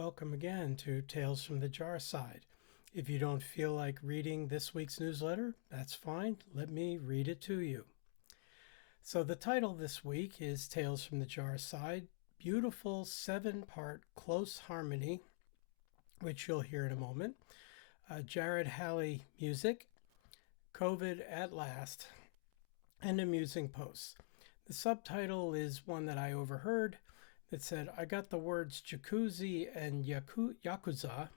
welcome again to Tales from the Jar Side. If you don't feel like reading this week's newsletter, that's fine. Let me read it to you. So the title this week is Tales from the Jar Side, Beautiful 7-Part Close Harmony, which you'll hear in a moment. Jared Halley music, COVID at last, and amusing posts. The subtitle is one that I overheard that said, I got the words jacuzzi and yakuza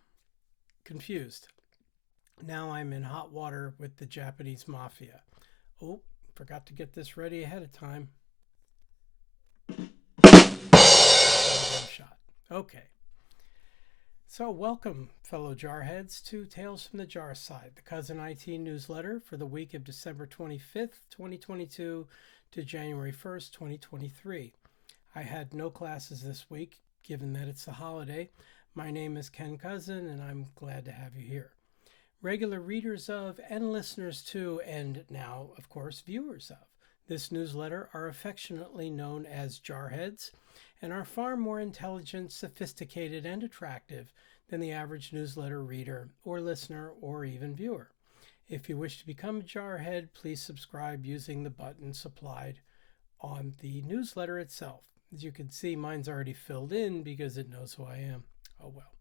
confused. Now I'm in hot water with the Japanese mafia. Oh, forgot to get this ready ahead of time. Shot. Okay. So welcome, fellow jarheads, to Tales from the Jar Side, the Cousin IT newsletter for the week of December 25th, 2022 to January 1st, 2023. I had no classes this week, given that it's a holiday. My name is Ken Cousin, and I'm glad to have you here. Regular readers of, and listeners to, and now, of course, viewers of this newsletter are affectionately known as jarheads, and are far more intelligent, sophisticated, and attractive than the average newsletter reader or listener or even viewer. If you wish to become a jarhead, please subscribe using the button supplied on the newsletter itself. As you can see, mine's already filled in because it knows who I am. Oh well.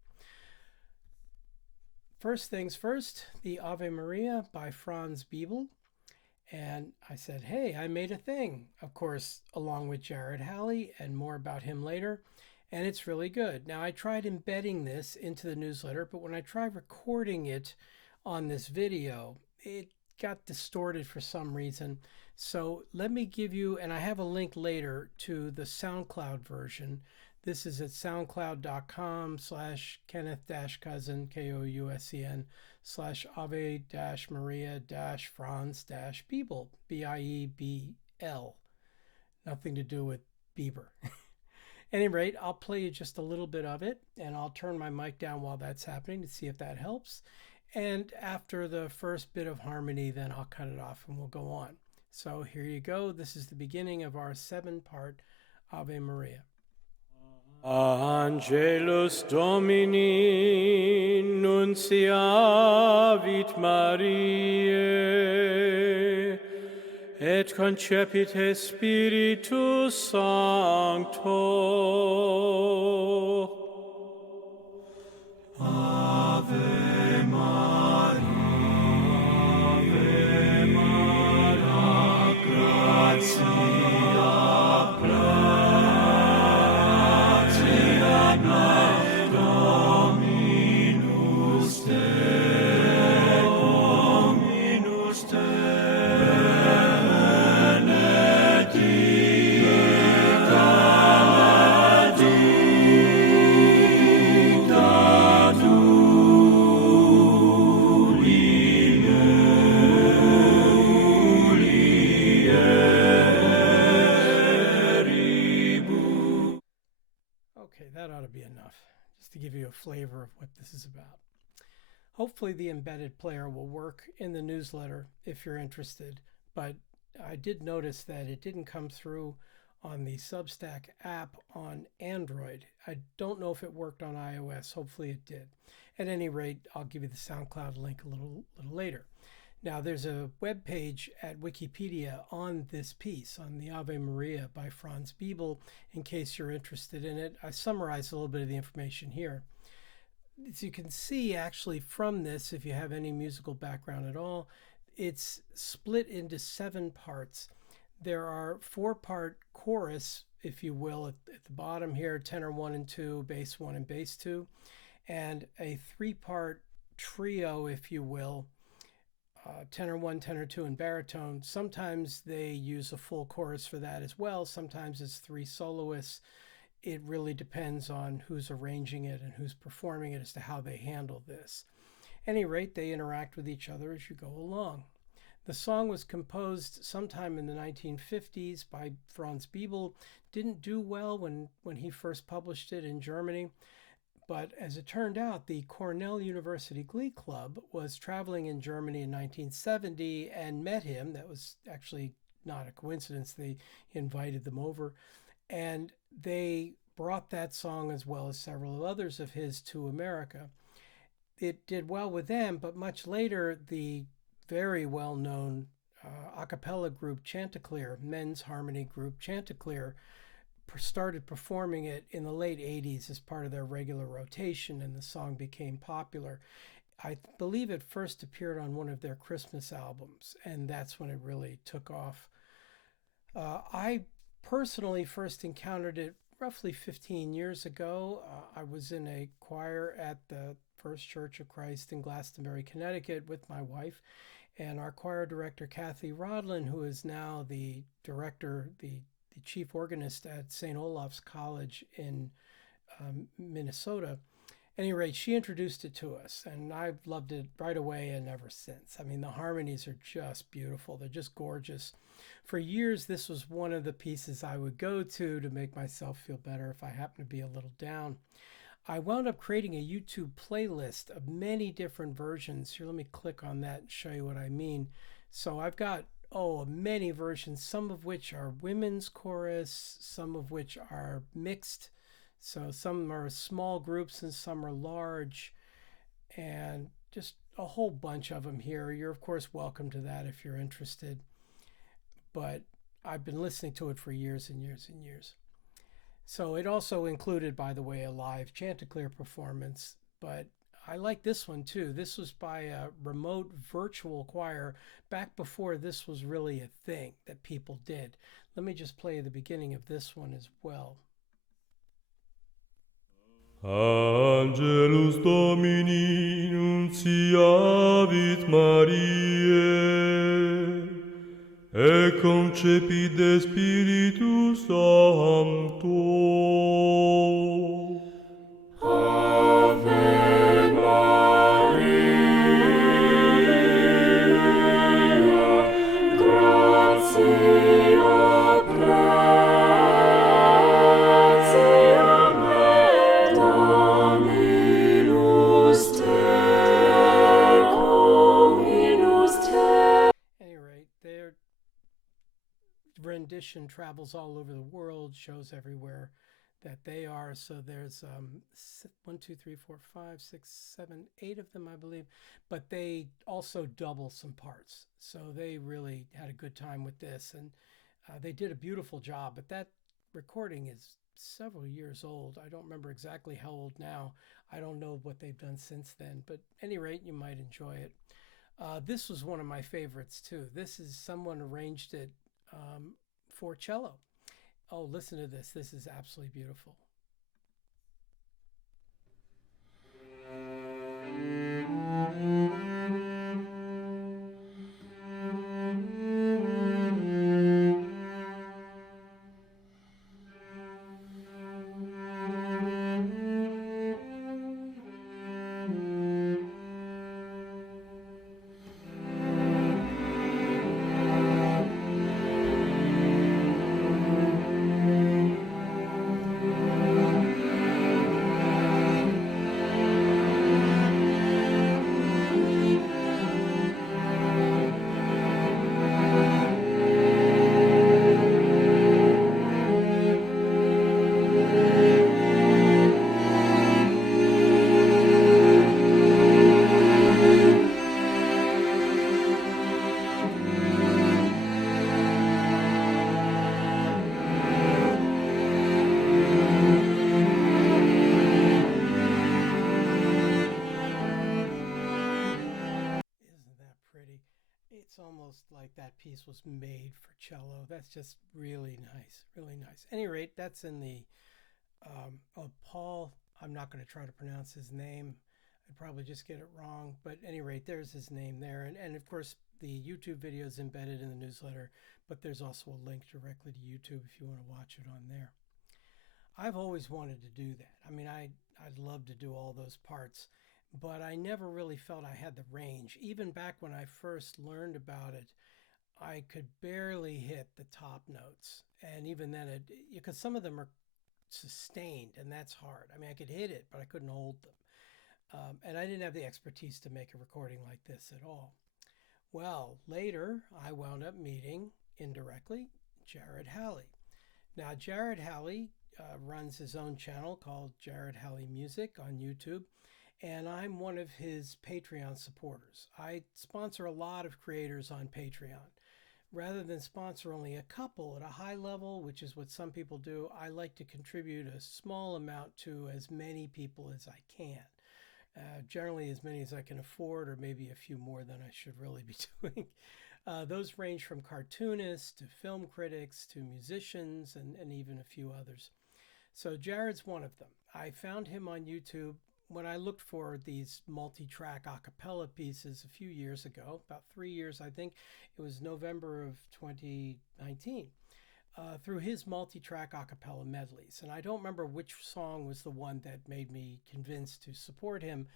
First things first, the Ave Maria by Franz Biebl. And I said, hey, I made a thing. Of course, along with Jared Halley, and more about him later. And it's really good. Now, I tried embedding this into the newsletter, but when I tried recording it on this video, it got distorted for some reason. So let me give you, and I have a link later to the SoundCloud version. This is at soundcloud.com/Kenneth-Cousin, K-O-U-S-E-N, /Ave-Maria-Franz-Biebl, B-I-E-B-L. Nothing to do with Bieber. At any rate, I'll play you just a little bit of it, and I'll turn my mic down while that's happening to see if that helps. And after the first bit of harmony, then I'll cut it off and we'll go on. So here you go. This is the beginning of our 7-part Ave Maria. Angelus Domini nunciavit Mariae, et concepit Spiritus Sancto. Ave Maria, Ave Maria, gratia, gratia, Dominus te, Dominus te, benedicta, benedicta tu, Okay, that ought to be enough, just to give you a flavor of what this is about. Hopefully the embedded player will work in the newsletter if you're interested, but I did notice that it didn't come through on the Substack app on Android. I don't know if it worked on iOS. Hopefully it did. At any rate, I'll give you the SoundCloud link a little later. Now, there's a web page at Wikipedia on this piece, on the Ave Maria by Franz Biebl, in case you're interested in it. I summarized a little bit of the information here. As you can see, actually, from this, if you have any musical background at all, it's split into 7 parts. There are 4-part chorus, if you will, at the bottom here, tenor 1 and 2, bass 1 and bass 2, and a 3-part trio, if you will, tenor 1, tenor 2, and baritone. Sometimes they use a full chorus for that as well. Sometimes it's 3 soloists. It really depends on who's arranging it and who's performing it as to how they handle this. At any rate, they interact with each other as you go along. The song was composed sometime in the 1950s by Franz Biebl. Didn't do well when he first published it in Germany. But as it turned out, the Cornell University Glee Club was traveling in Germany in 1970 and met him. That was actually not a coincidence. They invited them over. And they brought that song, as well as several others of his, to America. It did well with them, but much later, the very well known a cappella group Chanticleer, men's harmony group Chanticleer, started performing it in the late 80s as part of their regular rotation, and the song became popular. I believe it first appeared on one of their Christmas albums, and that's when it really took off. I personally first encountered it roughly 15 years ago. I was in a choir at the First Church of Christ in Glastonbury, Connecticut with my wife, and our choir director, Kathy Rodlin, who is now the director, the chief organist at St. Olaf's College in Minnesota. At any rate, she introduced it to us, and I've loved it right away and ever since. I mean, the harmonies are just beautiful. They're just gorgeous. For years, this was one of the pieces I would go to make myself feel better if I happen to be a little down. I wound up creating a YouTube playlist of many different versions. Here, let me click on that and show you what I mean. So I've got, many versions, some of which are women's chorus, some of which are mixed. So some are small groups and some are large, and just a whole bunch of them here. You're, of course, welcome to that if you're interested. But I've been listening to it for years and years and years. So it also included, by the way, a live Chanticleer performance, but I like this one too. This was by a remote virtual choir back before this was really a thing that people did. Let me just play the beginning of this one as well. Angelus Domini nunciavit Mariae, et concepit de Spiritus Sancto. Ave Maria, gratia plena, Dominus tecum. Anyway, their rendition travels all over the world, shows everywhere that they are. So there's 1, 2, 3, 4, 5, 6, 7, 8 of them, I believe. But they also double some parts. So they really had a good time with this. And they did a beautiful job. But that recording is several years old. I don't remember exactly how old now. I don't know what they've done since then. But at any rate, you might enjoy it. This was one of my favorites, too. This is someone arranged it for cello. Oh, listen to this. This is absolutely beautiful. It's almost like that piece was made for cello. That's just really nice, really nice. At any rate, that's in the, Paul, I'm not going to try to pronounce his name. I'd probably just get it wrong. But at any rate, there's his name there. And of course, the YouTube video is embedded in the newsletter, but there's also a link directly to YouTube if you want to watch it on there. I've always wanted to do that. I mean, I'd love to do all those parts, but I never really felt I had the range. Even back when I first learned about it, I could barely hit the top notes. And even then, because some of them are sustained, and that's hard. I mean, I could hit it, but I couldn't hold them. And I didn't have the expertise to make a recording like this at all. Well, later, I wound up meeting, indirectly, Jared Halley. Now, Jared Halley runs his own channel called Jared Halley Music on YouTube, and I'm one of his Patreon supporters. I sponsor a lot of creators on Patreon. Rather than sponsor only a couple at a high level, which is what some people do, I like to contribute a small amount to as many people as I can. Generally as many as I can afford, or maybe a few more than I should really be doing. Those range from cartoonists to film critics to musicians and even a few others. So Jared's one of them. I found him on YouTube when I looked for these multi-track a cappella pieces a few years ago, about 3 years, I think. It was November of 2019. Through his multi-track a cappella medleys. And I don't remember which song was the one that made me convinced to support him,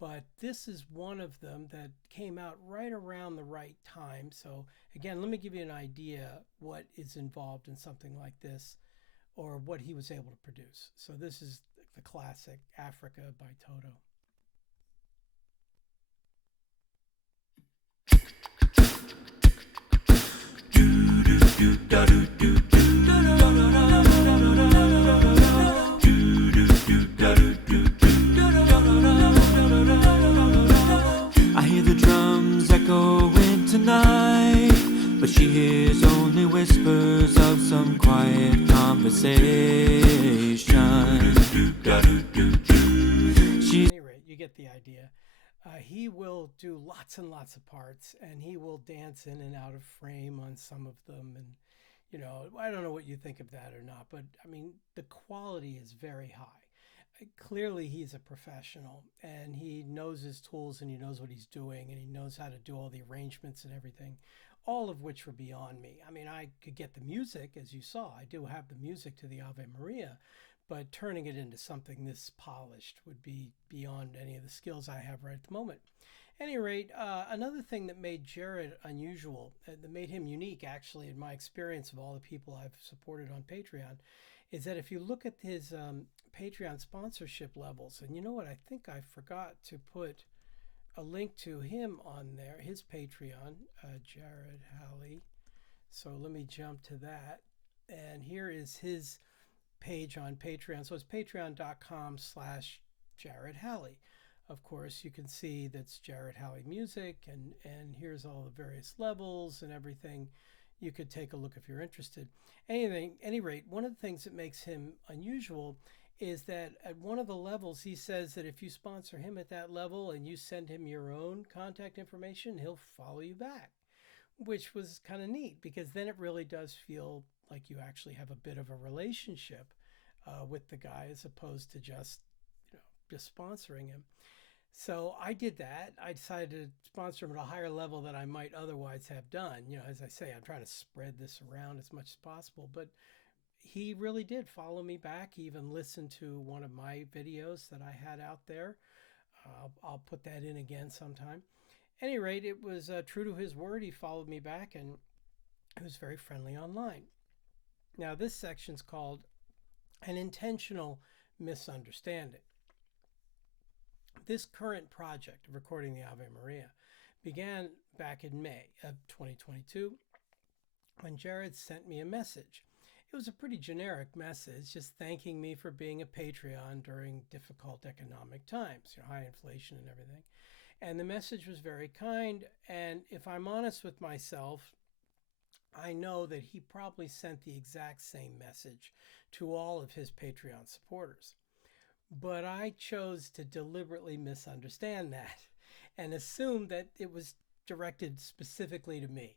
but this is one of them that came out right around the right time. So again, let me give you an idea what is involved in something like this, or what he was able to produce. So this is the classic Africa by Toto. I hear the drums echoing tonight, but she hears only whispers of some quiet conversation. At any rate, you get the idea. He will do lots and lots of parts, and he will dance in and out of frame on some of them. And, you know, I don't know what you think of that or not, but I mean, the quality is very high. Clearly, he's a professional, and he knows his tools, and he knows what he's doing, and he knows how to do all the arrangements and everything, all of which were beyond me. I mean, I could get the music, as you saw. I do have the music to the Ave Maria, but turning it into something this polished would be beyond any of the skills I have right at the moment. At any rate, another thing that made Jared unusual, that made him unique, actually, in my experience of all the people I've supported on Patreon, is that if you look at his Patreon sponsorship levels, and you know what, I think I forgot to put a link to him on there, his Patreon, Jared Halley. So let me jump to that. And here is his page on Patreon. So it's patreon.com/Jared Halley. Of course, you can see that's Jared Halley Music, and here's all the various levels and everything. You could take a look if you're interested. Any rate, one of the things that makes him unusual is that at one of the levels, he says that if you sponsor him at that level and you send him your own contact information, he'll follow you back, which was kind of neat, because then it really does feel like you actually have a bit of a relationship with the guy, as opposed to just sponsoring him. So I did that. I decided to sponsor him at a higher level than I might otherwise have done. You know, as I say, I'm trying to spread this around as much as possible, but he really did follow me back. He even listened to one of my videos that I had out there. I'll put that in again sometime. At any rate, it was true to his word. He followed me back, and he was very friendly online. Now, this section's called An Intentional Misunderstanding. This current project of recording the Ave Maria began back in May of 2022 when Jared sent me a message. It was a pretty generic message, just thanking me for being a Patreon during difficult economic times, high inflation and everything. And the message was very kind, and if I'm honest with myself, I know that he probably sent the exact same message to all of his Patreon supporters. But I chose to deliberately misunderstand that and assume that it was directed specifically to me.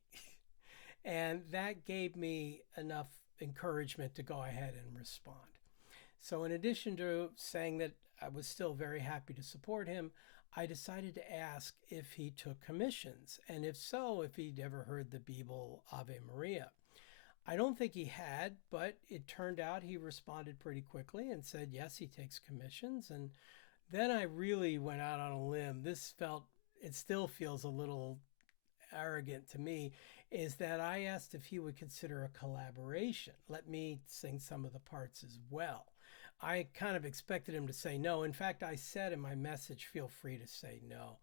And that gave me enough encouragement to go ahead and respond. So in addition to saying that I was still very happy to support him, I decided to ask if he took commissions, and if so, if he'd ever heard the Biebl Ave Maria. I don't think he had, but it turned out he responded pretty quickly and said, yes, he takes commissions. And then I really went out on a limb. It still feels a little arrogant to me, is that I asked if he would consider a collaboration. Let me sing some of the parts as well. I kind of expected him to say no. In fact, I said in my message, feel free to say no.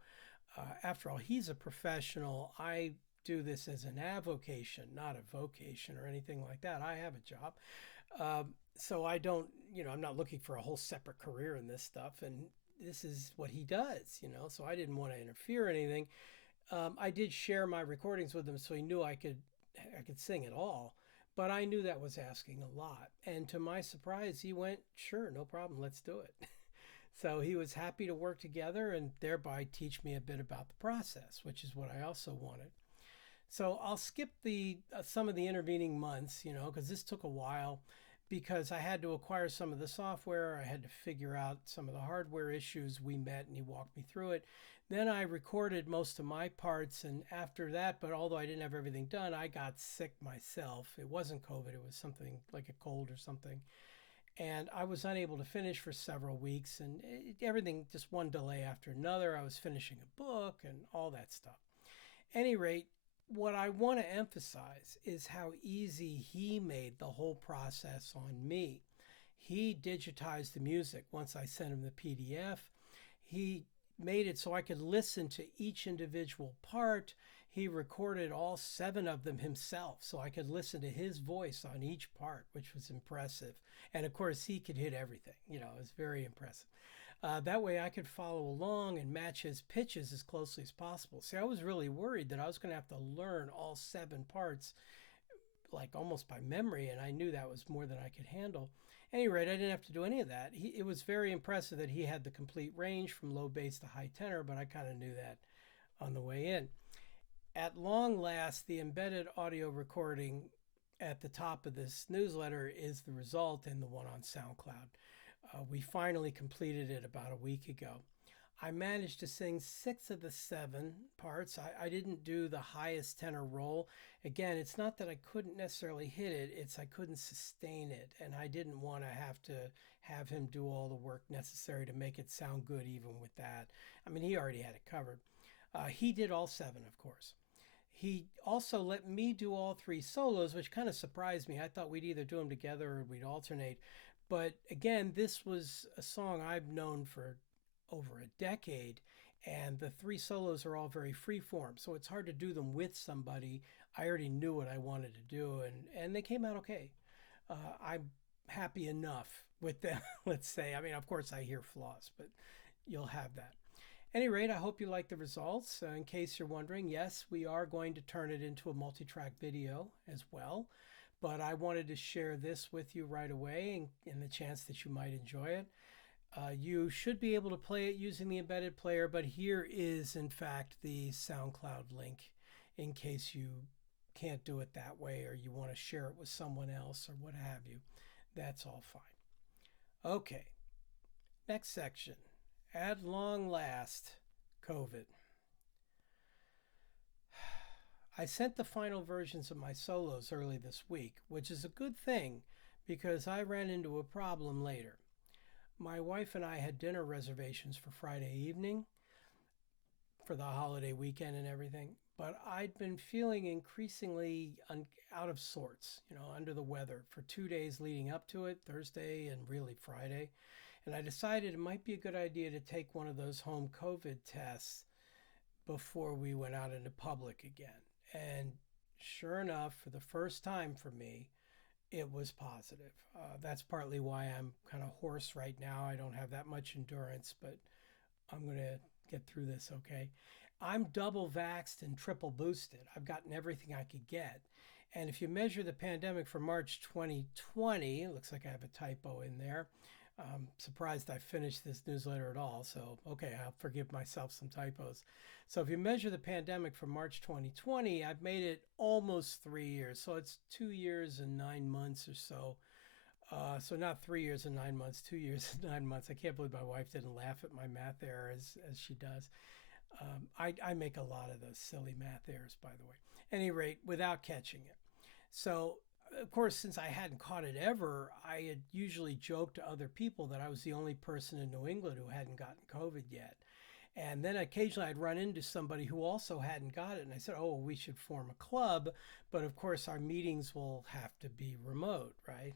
After all, he's a professional. I do this as an avocation, not a vocation or anything like that. I have a job. So I don't, I'm not looking for a whole separate career in this stuff. And this is what he does, so I didn't want to interfere or anything. I did share my recordings with him, so he knew I could sing it all. But I knew that was asking a lot. And to my surprise, he went, sure, no problem, let's do it. So he was happy to work together and thereby teach me a bit about the process, which is what I also wanted. So I'll skip the some of the intervening months, because this took a while because I had to acquire some of the software. I had to figure out some of the hardware issues we met, and he walked me through it. Then I recorded most of my parts, and after that, but although I didn't have everything done, I got sick myself. It wasn't COVID, it was something like a cold or something. And I was unable to finish for several weeks, and everything, just one delay after another. I was finishing a book and all that stuff. Any rate, what I want to emphasize is how easy he made the whole process on me. He digitized the music once I sent him the PDF. He made it so I could listen to each individual part. He recorded all 7 of them himself, so I could listen to his voice on each part, which was impressive. And of course, he could hit everything. It was very impressive. That way I could follow along and match his pitches as closely as possible. See, I was really worried that I was going to have to learn all 7 parts, like almost by memory, and I knew that was more than I could handle. At any rate, I didn't have to do any of that. It was very impressive that he had the complete range from low bass to high tenor, but I kind of knew that on the way in. At long last, the embedded audio recording at the top of this newsletter is the result in the one on SoundCloud. We finally completed it about a week ago. I managed to sing 6 of the 7 parts. I didn't do the highest tenor roll. Again, it's not that I couldn't necessarily hit it, it's I couldn't sustain it, and I didn't want to have him do all the work necessary to make it sound good even with that. I mean, he already had it covered. He did all 7, of course. He also let me do all 3 solos, which kind of surprised me. I thought we'd either do them together or we'd alternate. But again, this was a song I've known for over a decade, and the 3 solos are all very freeform, so it's hard to do them with somebody. I already knew what I wanted to do, and they came out okay. I'm happy enough with them, let's say. I mean, of course, I hear flaws, but you'll have that. At any rate, I hope you like the results. In case you're wondering, yes, we are going to turn it into a multi-track video as well. But I wanted to share this with you right away in the chance that you might enjoy it. You should be able to play it using the embedded player, but here is, in fact, the SoundCloud link in case you can't do it that way or you want to share it with someone else or what have you. That's all fine. Okay, next section. At long last, COVID. I sent the final versions of my solos early this week, which is a good thing because I ran into a problem later. My wife and I had dinner reservations for Friday evening for the holiday weekend and everything, but I'd been feeling increasingly out of sorts, under the weather for 2 days leading up to it, Thursday and really Friday. And I decided it might be a good idea to take one of those home COVID tests before we went out into public again. And sure enough, for the first time for me, it was positive. That's partly why I'm kind of hoarse right now. I don't have that much endurance, but I'm going to get through this okay. I'm double vaxxed and triple boosted. I've gotten everything I could get. And if you measure the pandemic for March 2020, it looks like I have a typo in there. I'm surprised I finished this newsletter at all. So, okay, I'll forgive myself some typos. So if you measure the pandemic from March 2020, I've made it almost 3 years. So it's 2 years and 9 months or so. So not 3 years and 9 months, 2 years and 9 months. I can't believe my wife didn't laugh at my math error as she does. I make a lot of those silly math errors, by the way. At any rate, without catching it. So, of course, since I hadn't caught it ever, I had usually joked to other people that I was the only person in New England who hadn't gotten COVID yet. And then occasionally I'd run into somebody who also hadn't got it. And I said, oh, we should form a club. But of course, our meetings will have to be remote, right?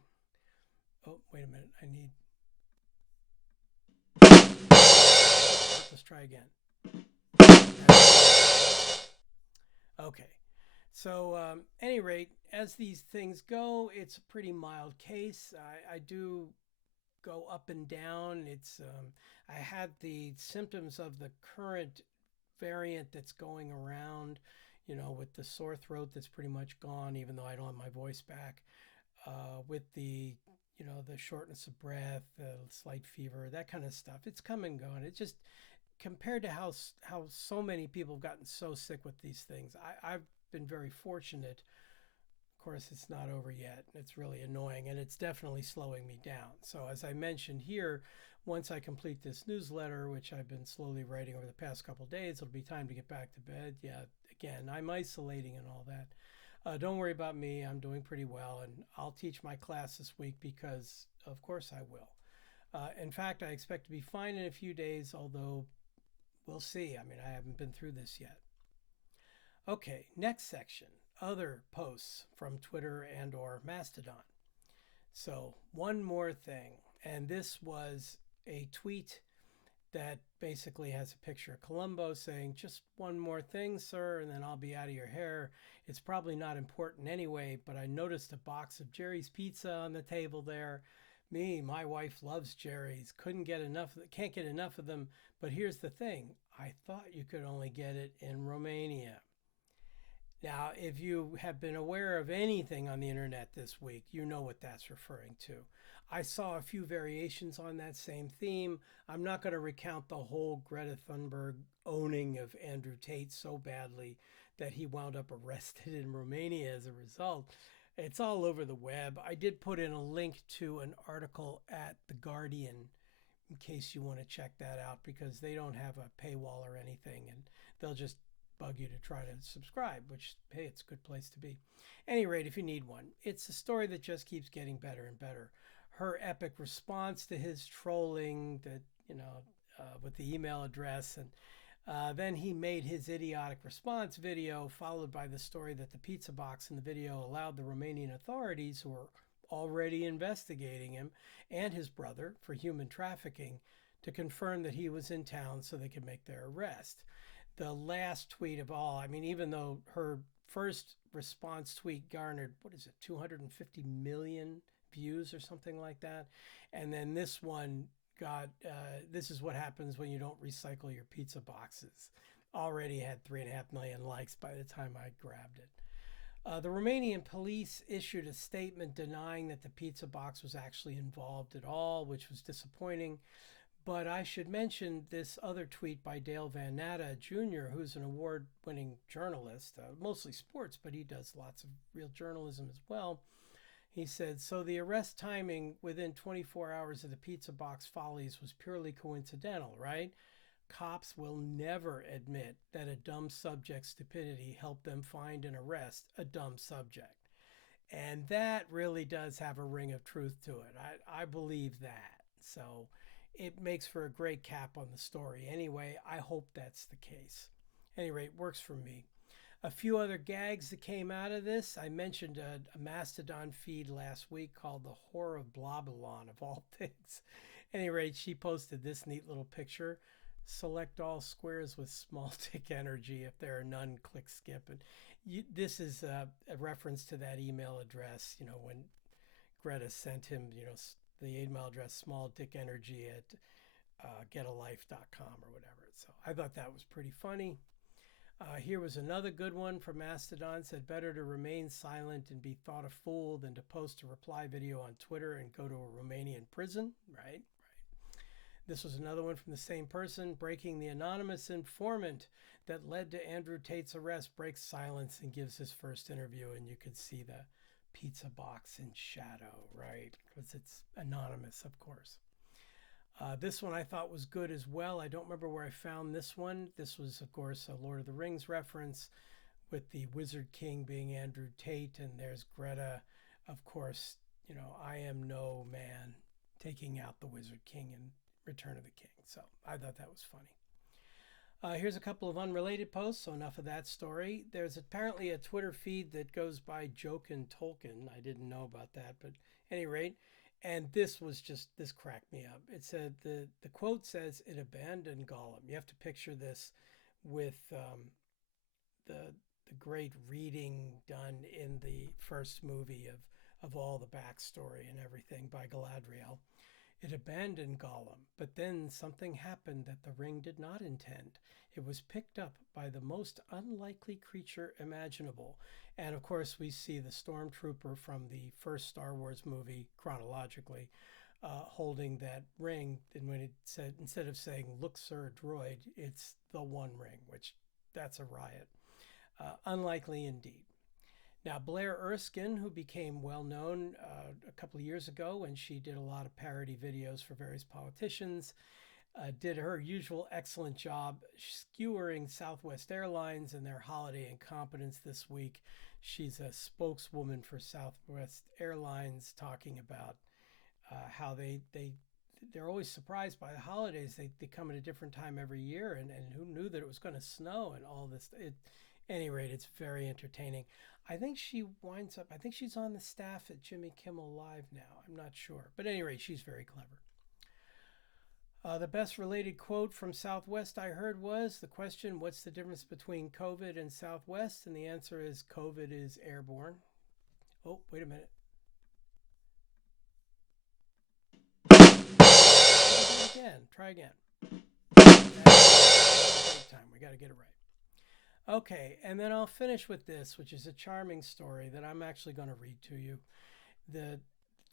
Oh, wait a minute. Let's try again. Okay. So, any rate, as these things go, it's a pretty mild case. I do go up and down. I had the symptoms of the current variant that's going around, with the sore throat that's pretty much gone, even though I don't have my voice back. With the shortness of breath, the slight fever, that kind of stuff. It's come and gone. It just compared to how so many people have gotten so sick with these things. I've been very fortunate. Of course, it's not over yet. It's really annoying, and it's definitely slowing me down. So as I mentioned here, once I complete this newsletter, which I've been slowly writing over the past couple of days, it'll be time to get back to bed. Yeah, again, I'm isolating and all that. Don't worry about me. I'm doing pretty well, and I'll teach my class this week because, of course, I will. In fact, I expect to be fine in a few days, although we'll see. I mean, I haven't been through this yet. Okay, next section, other posts from Twitter and or Mastodon. So one more thing, and this was a tweet that basically has a picture of Columbo saying, just one more thing, sir, and then I'll be out of your hair. It's probably not important anyway, but I noticed a box of Jerry's pizza on the table there. My wife loves Jerry's. Can't get enough of them. But here's the thing. I thought you could only get it in Romania. Now, if you have been aware of anything on the internet this week, you know what that's referring to. I saw a few variations on that same theme. I'm not going to recount the whole Greta Thunberg owning of Andrew Tate so badly that he wound up arrested in Romania as a result. It's all over the web. I did put in a link to an article at The Guardian in case you want to check that out, because they don't have a paywall or anything, and they'll just bug you to try to subscribe, which, hey, it's a good place to be. Any rate, if you need one, it's a story that just keeps getting better and better. Her epic response to his trolling that, with the email address, and then he made his idiotic response video, followed by the story that the pizza box in the video allowed the Romanian authorities, who were already investigating him and his brother for human trafficking, to confirm that he was in town so they could make their arrest. The last tweet of all, I mean, even though her first response tweet garnered, 250 million views or something like that. And then this one got, this is what happens when you don't recycle your pizza boxes. Already had 3.5 million likes by the time I grabbed it. The Romanian police issued a statement denying that the pizza box was actually involved at all, which was disappointing. But I should mention this other tweet by Dale Van Natta Jr., who's an award-winning journalist, mostly sports, but he does lots of real journalism as well. He said, so the arrest timing within 24 hours of the pizza box follies was purely coincidental, right? Cops will never admit that a dumb subject's stupidity helped them find and arrest a dumb subject. And that really does have a ring of truth to it. I believe that. So it makes for a great cap on the story. Anyway, I hope that's the case. At any rate, works for me. A few other gags that came out of this. I mentioned a Mastodon feed last week called The Whore of Blobalon, of all things. At any rate, she posted this neat little picture. Select all squares with small dick energy. If there are none, click skip. And this is a reference to that email address, when Greta sent him, the email address smalldickenergy at getalife.com or whatever. So I thought that was pretty funny. Here was another good one from Mastodon. Said, better to remain silent and be thought a fool than to post a reply video on Twitter and go to a Romanian prison. Right. This was another one from the same person. Breaking the anonymous informant that led to Andrew Tate's arrest breaks silence and gives his first interview. And you could see the pizza box in shadow, right? Because it's anonymous, of course. This one I thought was good as well. I don't remember where I found this one. This was, of course, a Lord of the Rings reference with the Wizard King being Andrew Tate. And there's Greta, of course, I am no man, taking out the Wizard King in Return of the King. So I thought that was funny. Here's a couple of unrelated posts, so enough of that story. There's apparently a Twitter feed that goes by Jokin Tolkien. I didn't know about that, but at any rate, and this cracked me up. It said, the quote says, it abandoned Gollum. You have to picture this with the great reading done in the first movie of all the backstory and everything by Galadriel. It abandoned Gollum, but then something happened that the ring did not intend. It was picked up by the most unlikely creature imaginable. And of course, we see the stormtrooper from the first Star Wars movie chronologically holding that ring. And when it said, instead of saying, "Look, sir, droid," it's the One Ring, which that's a riot. Unlikely indeed. Now, Blair Erskine, who became well known a couple of years ago when she did a lot of parody videos for various politicians, did her usual excellent job skewering Southwest Airlines and their holiday incompetence this week. She's a spokeswoman for Southwest Airlines, talking about how they're always surprised by the holidays. They come at a different time every year, and who knew that it was going to snow and all this. At any rate, it's very entertaining. I think she's on the staff at Jimmy Kimmel Live now. I'm not sure. But at any rate, she's very clever. The best related quote from Southwest I heard was the question, "What's the difference between COVID and Southwest?" And the answer is COVID is airborne. Oh, wait a minute. Try again. Time. We got to get it right. Okay, and then I'll finish with this, which is a charming story that I'm actually going to read to you.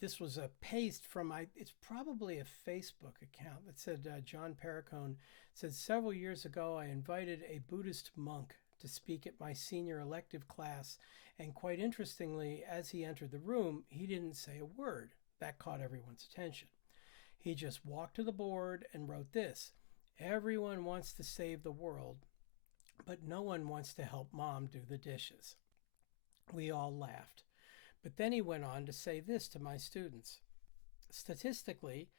This was a paste from it's probably a Facebook account that said, John Perricone said, "Several years ago, I invited a Buddhist monk to speak at my senior elective class, and quite interestingly, as he entered the room, he didn't say a word. That caught everyone's attention. He just walked to the board and wrote this: 'Everyone wants to save the world, but no one wants to help mom do the dishes.' We all laughed. But then he went on to say this to my students: 'Statistically,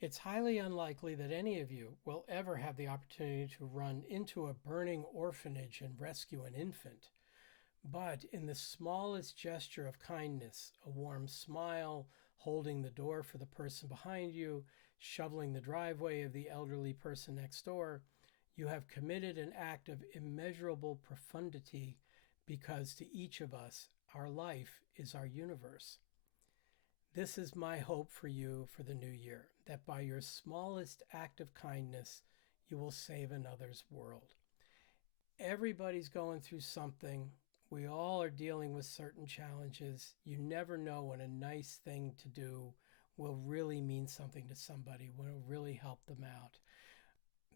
it's highly unlikely that any of you will ever have the opportunity to run into a burning orphanage and rescue an infant. But in the smallest gesture of kindness, a warm smile, holding the door for the person behind you, shoveling the driveway of the elderly person next door, you have committed an act of immeasurable profundity, because to each of us, our life is our universe.' This is my hope for you for the new year, that by your smallest act of kindness, you will save another's world." Everybody's going through something. We all are dealing with certain challenges. You never know when a nice thing to do will really mean something to somebody, will really help them out.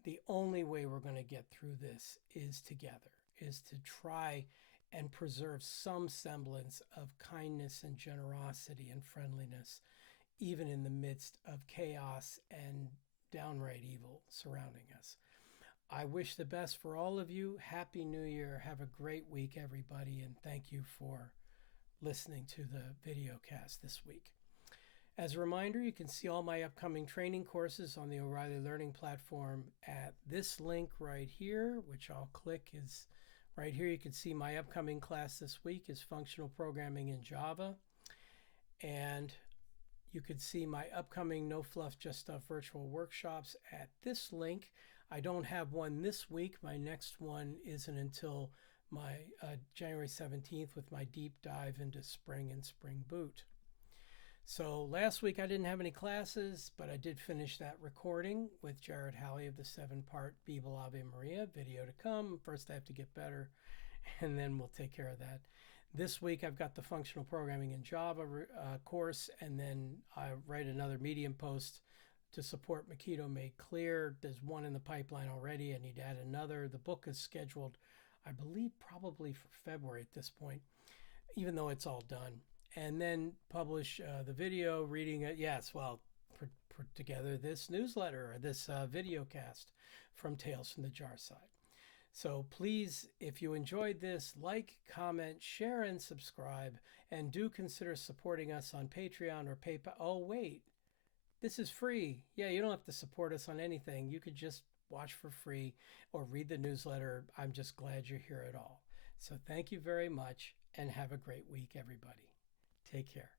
The only way we're going to get through this is together, is to try and preserve some semblance of kindness and generosity and friendliness, even in the midst of chaos and downright evil surrounding us. I wish the best for all of you. Happy New Year. Have a great week, everybody, and thank you for listening to the video cast this week. As a reminder, you can see all my upcoming training courses on the O'Reilly Learning Platform at this link right here, which I'll click is right here. You can see my upcoming class this week is Functional Programming in Java. And you could see my upcoming No Fluff Just Stuff virtual workshops at this link. I don't have one this week. My next one isn't until my January 17th with my deep dive into Spring and Spring Boot. So last week I didn't have any classes, but I did finish that recording with Jared Halley of the 7-part Biebl Ave Maria video to come. First I have to get better, and then we'll take care of that. This week I've got the Functional Programming in Java course, and then I write another Medium post to support Makito Made Clear. There's one in the pipeline already. I need to add another. The book is scheduled, I believe, probably for February at this point, even though it's all done. And then publish the video reading it. Yes, well, put together this newsletter or this video cast from Tales from the Jar Side. So please, if you enjoyed this, like, comment, share, and subscribe. And do consider supporting us on Patreon or PayPal. Oh, wait. This is free. Yeah, you don't have to support us on anything. You could just watch for free or read the newsletter. I'm just glad you're here at all. So thank you very much, and have a great week, everybody. Take care.